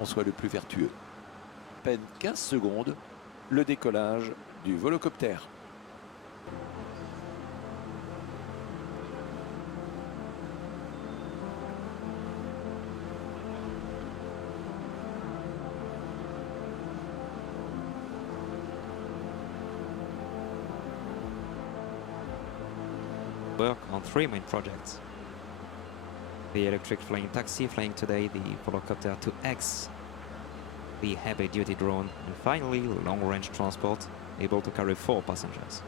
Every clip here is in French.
on soit le plus vertueux. À peine 15 secondes, le décollage du volocoptère. Work on 3 main projects. The electric flying taxi flying today, the Volocopter 2X, the heavy-duty drone, and finally long-range transport able to carry 4 passengers.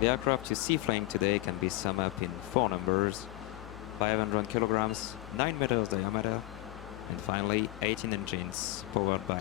The aircraft you see flying today can be summed up in 4 numbers: 500 kilograms, 9 meters diameter, and finally 18 engines powered by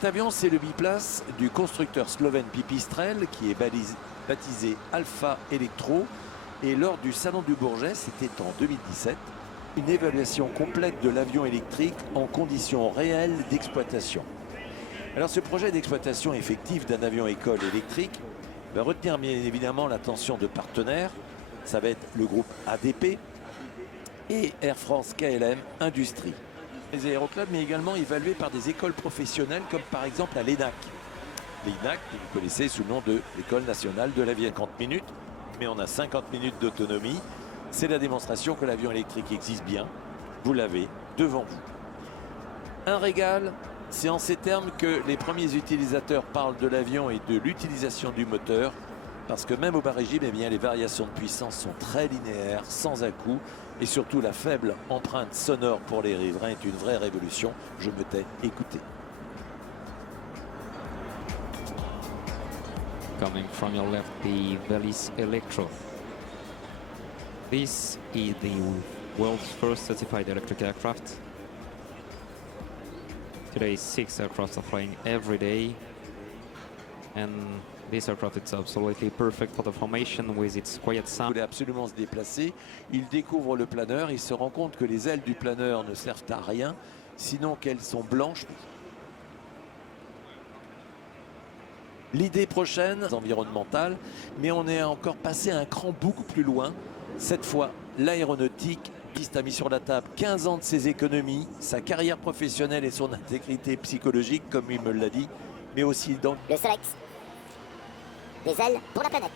Cet avion, c'est le biplace du constructeur slovène Pipistrel qui est baptisé Alpha Electro. Et lors du Salon du Bourget, c'était en 2017, une évaluation complète de l'avion électrique en conditions réelles d'exploitation. Alors ce projet d'exploitation effective d'un avion école électrique va retenir bien évidemment l'attention de partenaires. Ça va être le groupe ADP et Air France KLM Industrie. Les aéroclubs, mais également évalués par des écoles professionnelles comme par exemple à l'ENAC. L'ENAC, que vous connaissez sous le nom de l'École nationale de l'aviation. 50 minutes, mais on a 50 minutes d'autonomie. C'est la démonstration que l'avion électrique existe bien. Vous l'avez devant vous. Un régal, c'est en ces termes que les premiers utilisateurs parlent de l'avion et de l'utilisation du moteur. Parce que même au bas régime, eh bien, les variations de puissance sont très linéaires, sans à-coups. Et surtout, la faible empreinte sonore pour les riverains est une vraie révolution. Je me tais, écoutez. coming from your left, the Velis Electro. This is the world's first certified electric aircraft. Today 6 aircraft are flying every day, and this aircraft is absolutely perfect for the formation with its quiet Il sound. voulait absolument se déplacer. Il découvre le planeur. Il se rend compte que les ailes du planeur ne servent à rien, sinon qu'elles sont blanches. L'idée prochaine, environnementale, mais on est encore passé un cran beaucoup plus loin. Cette fois, l'aéronautique. Piste a mis sur la table 15 ans de ses économies, sa carrière professionnelle et son intégrité psychologique, comme il me l'a dit, mais aussi dans Le Solex. Des ailes pour la planète.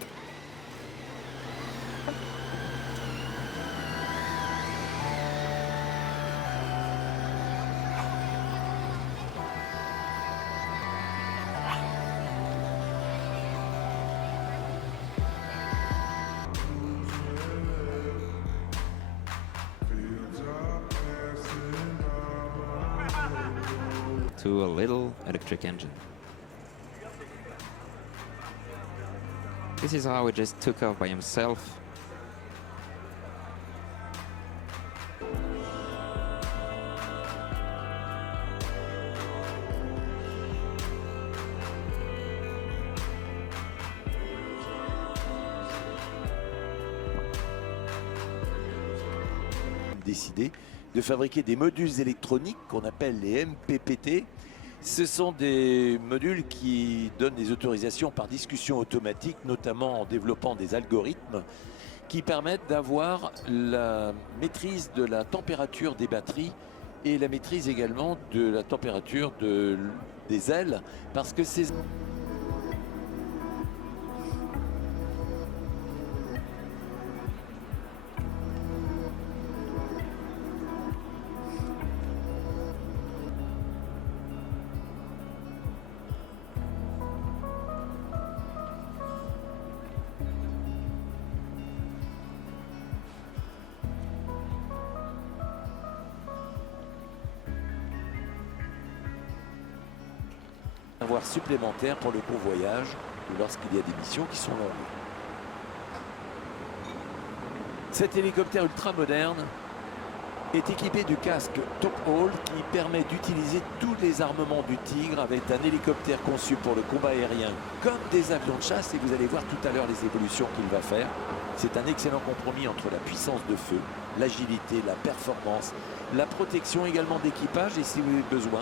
To a little electric engine. This is how it just took off by himself. décidé de fabriquer des modules électroniques qu'on appelle les MPPT. Ce sont des modules qui donnent des autorisations par discussion automatique, notamment en développant des algorithmes qui permettent d'avoir la maîtrise de la température des batteries et la maîtrise également de la température des ailes, parce que ces... voire supplémentaire pour le convoyage ou lorsqu'il y a des missions qui sont longues. Cet hélicoptère ultra moderne est équipé du casque Top Hole qui permet d'utiliser tous les armements du Tigre avec un hélicoptère conçu pour le combat aérien comme des avions de chasse, et vous allez voir tout à l'heure les évolutions qu'il va faire. C'est un excellent compromis entre la puissance de feu, l'agilité, la performance, la protection également d'équipage et si vous avez besoin,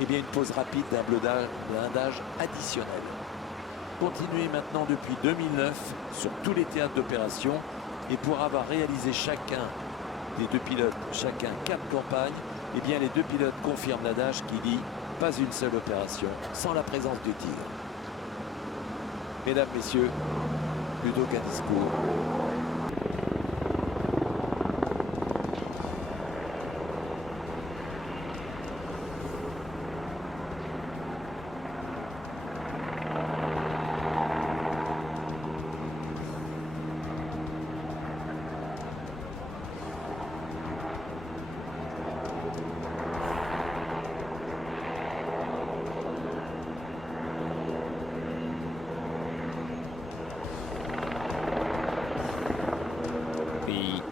eh bien une pose rapide d'un blindage additionnel. Continuez maintenant depuis 2009 sur tous les théâtres d'opération, et pour avoir réalisé chacun des deux pilotes, chacun 4 campagnes, eh bien les deux pilotes confirment l'adage qui dit « pas une seule opération sans la présence du Tigre ». Mesdames, Messieurs, Ludo Cadiscourt.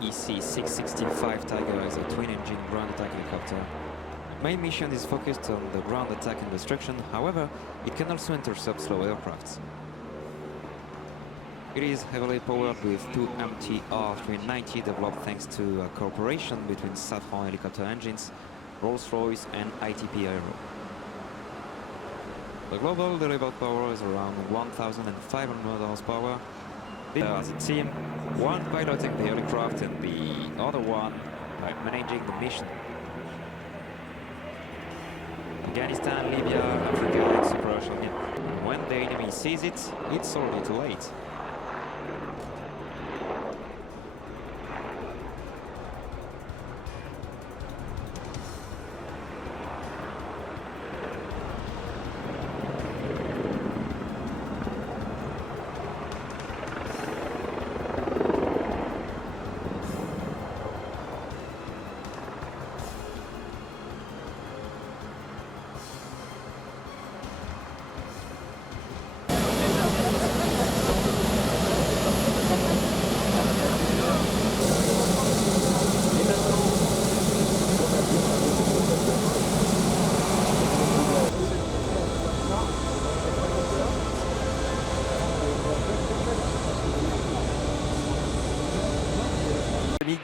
EC-665 Tiger is a twin-engine ground attack helicopter. Main mission is focused on the ground attack and destruction, however, it can also intercept slow aircrafts. It is heavily powered with two MTR-390 developed thanks to a cooperation between Safran helicopter engines, Rolls-Royce and ITP Aero. The global delivered power is around 1,500 horsepower. As a team, one piloting the aircraft and the other one managing the mission. Afghanistan, Libya, Africa, and Super Oceania. When the enemy sees it, it's already too late.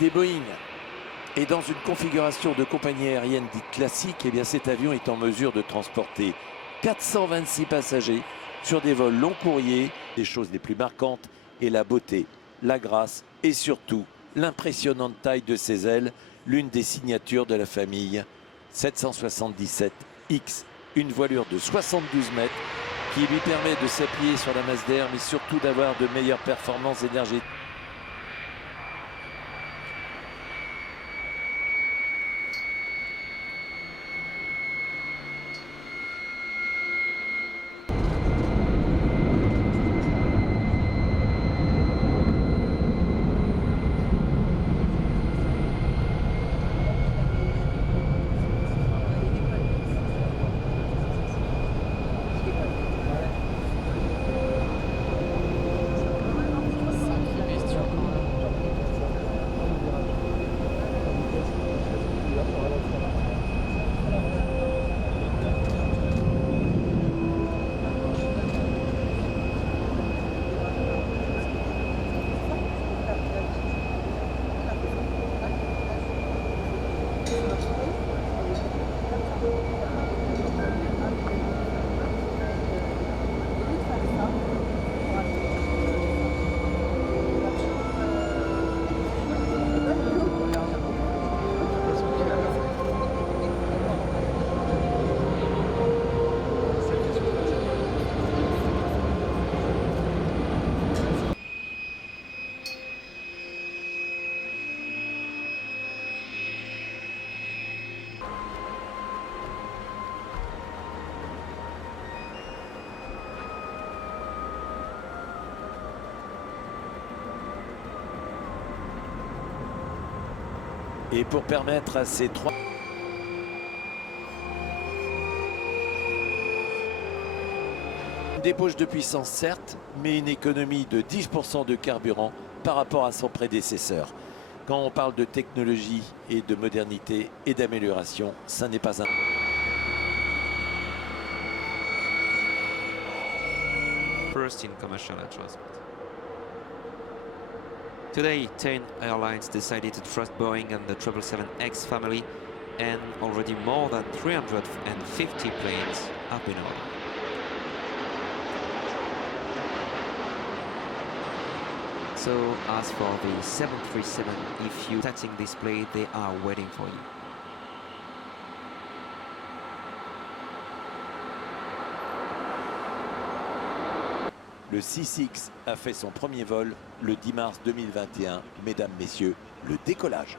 Des Boeing. Et dans une configuration de compagnie aérienne dite classique, eh bien cet avion est en mesure de transporter 426 passagers sur des vols long courriers. Les choses les plus marquantes est la beauté, la grâce et surtout l'impressionnante taille de ses ailes, l'une des signatures de la famille 777X. Une voilure de 72 mètres qui lui permet de s'appuyer sur la masse d'air, mais surtout d'avoir de meilleures performances énergétiques. Et pour permettre à ces trois... Une débauche de puissance certes, mais une économie de 10% de carburant par rapport à son prédécesseur. Quand on parle de technologie et de modernité et d'amélioration, ça n'est pas un... First in commercial air transport. Today, 10 airlines decided to trust Boeing and the 777X family, and already more than 350 planes have been ordered. So, as for the 737, if you're touching display, they are waiting for you. Le 6X a fait son premier vol le 10 mars 2021. Mesdames, messieurs, le décollage.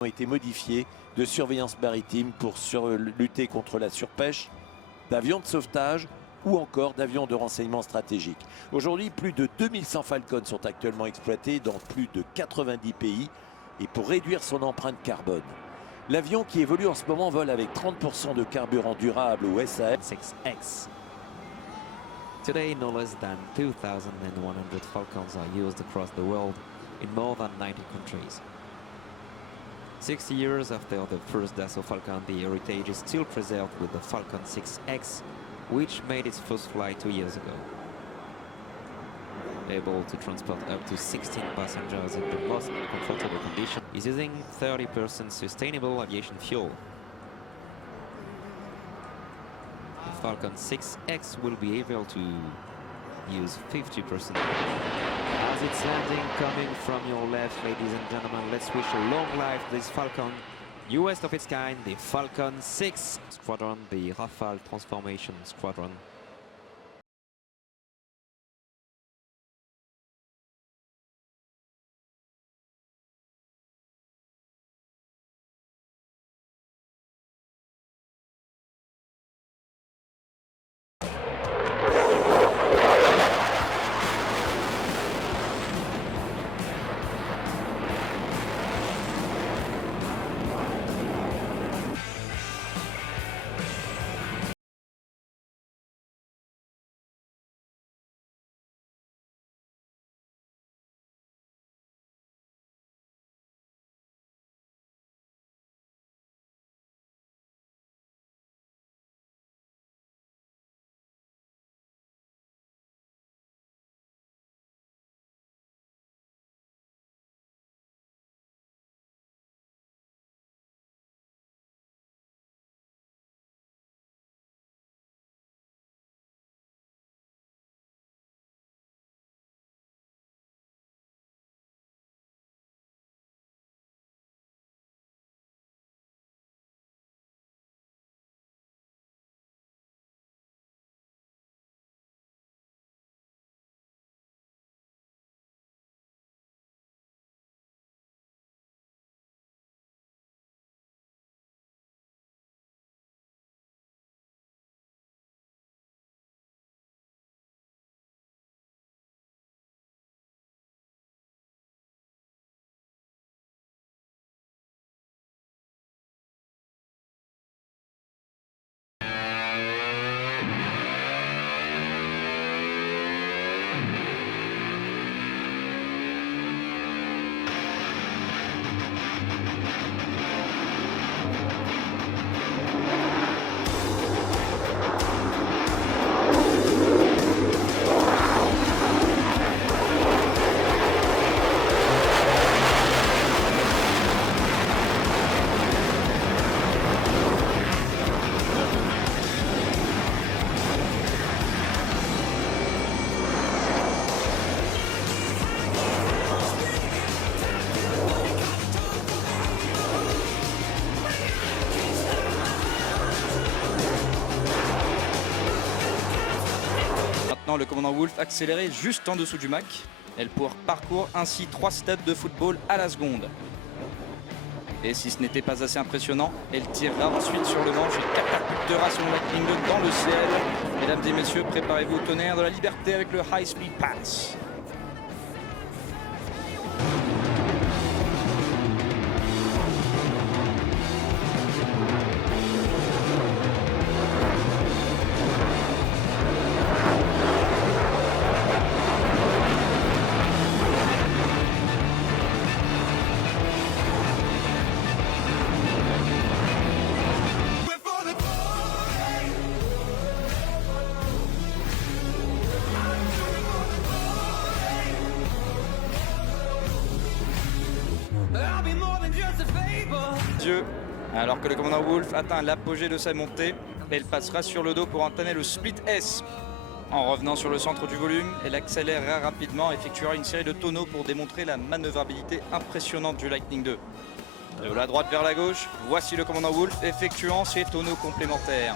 Ont été modifiés de surveillance maritime pour lutter contre la surpêche, d'avions de sauvetage ou encore d'avions de renseignement stratégique. Aujourd'hui, plus de 2100 Falcon sont actuellement exploités dans plus de 90 pays et pour réduire son empreinte carbone. L'avion qui évolue en ce moment vole avec 30% de carburant durable ou SAF. 6X. Today, no less than 2,100 Falcons are used across the world in more than 90 countries. 60 years after the first Dassault Falcon, the heritage is still preserved with the Falcon 6X, which made its first flight 2 years ago. Able to transport up to 16 passengers in the most comfortable condition, is using 30% sustainable aviation fuel. The Falcon 6X will be able to use 50%. As it's landing, coming from your left, ladies and gentlemen, let's wish a long life to this Falcon, newest of its kind, the Falcon 6 Squadron, the Rafale Transformation Squadron. Le commandant Wolf accéléré juste en dessous du Mach. Elle parcourt ainsi 3 stades de football à la seconde. Et si ce n'était pas assez impressionnant, elle tirera ensuite sur le manche et catapultera son Lightning 2 dans le ciel. Mesdames et messieurs, préparez-vous au tonnerre de la liberté avec le High Speed Pass. Dieu. Alors que le commandant Wolf atteint l'apogée de sa montée, elle passera sur le dos pour entamer le Split S. En revenant sur le centre du volume, elle accélérera rapidement et effectuera une série de tonneaux pour démontrer la manœuvrabilité impressionnante du Lightning 2. De la droite vers la gauche, voici le commandant Wolf effectuant ses tonneaux complémentaires.